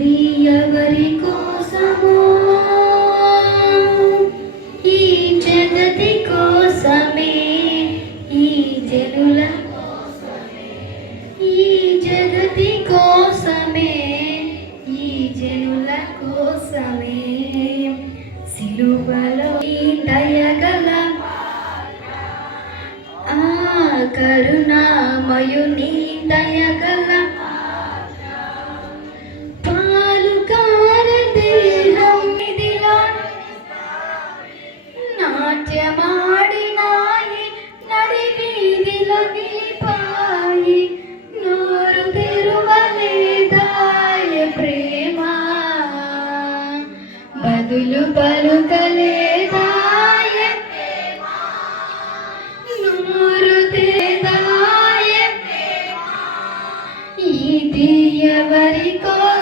ఇది ఎవరి కోసమో ఈ జగతి కోసమే ఈ జనుల ఈ జగతి కోసమే ఈ జనుల కోసమే. సిలువలో ఈ దయగల కరుణామయుని దయ నాట్యమాడినాయి నడి వీధిలో గీపాయి నోరు తెరువలేదాయ ప్రేమ. బదులు పలుకలేదాయ నోరు తెదాయ ఇది ఎవరి కోసం